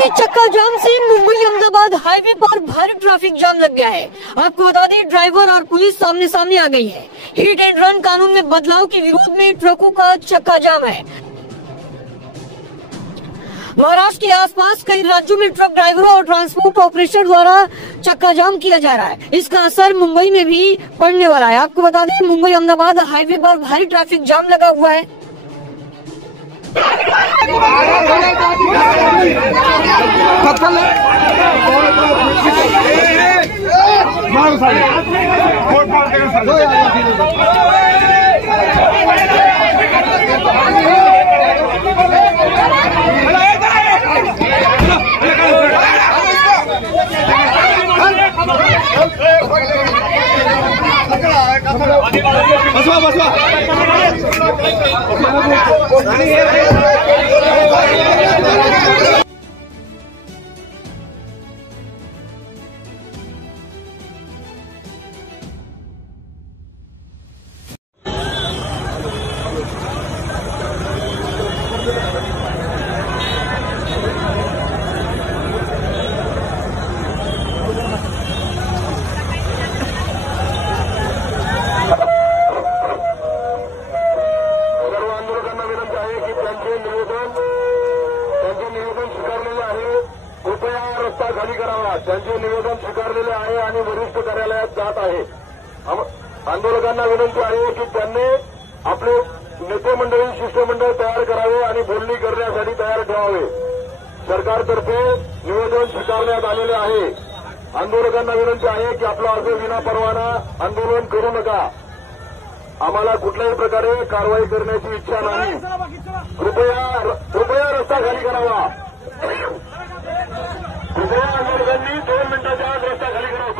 के चक्का जाम से मुंबई अहमदाबाद हाईवे पर भारी traffic jam लग गया है। आपको बता दें, ड्राइवर और पुलिस सामने सामने आ गई है। हिट एंड रन कानून में बदलाव के विरोध में ट्रकों का चक्का जाम है। महाराष्ट्र के आसपास कई राज्यों में ट्रक ड्राइवरों और ट्रांसपोर्ट ऑपरेटर द्वारा चक्का जाम किया जा रहा है। इसका असर मुंबई में भी पड़ने वाला है। आपको बता दें, मुंबई अहमदाबाद हाईवे पर भारी ट्रैफिक जाम लगा हुआ है। बसवा खाली करावा, त्यांचे निवेदन स्वीकारलेले आहे आणि वरिष्ठ कार्यालयात जात आहे। आंदोलकांना विनंती आहे की त्यांनी आपले नेते मंडळी शिष्टमंडळ तयार करावे आणि बोलणी करण्यासाठी तयार ठेवावे। सरकारतर्फे निवेदन स्वीकारण्यात आलेले आहे। आंदोलकांना विनंती आहे की आपला अर्ज विना परवाना आंदोलन करू नका। आम्हाला कुठल्याही प्रकारे कारवाई करण्याची इच्छा नाही। कृपया रस्ता खाली करावा। कृपया आंदोलकांनी 2 मिनिटाच्या आत रस्ता खाली करावा।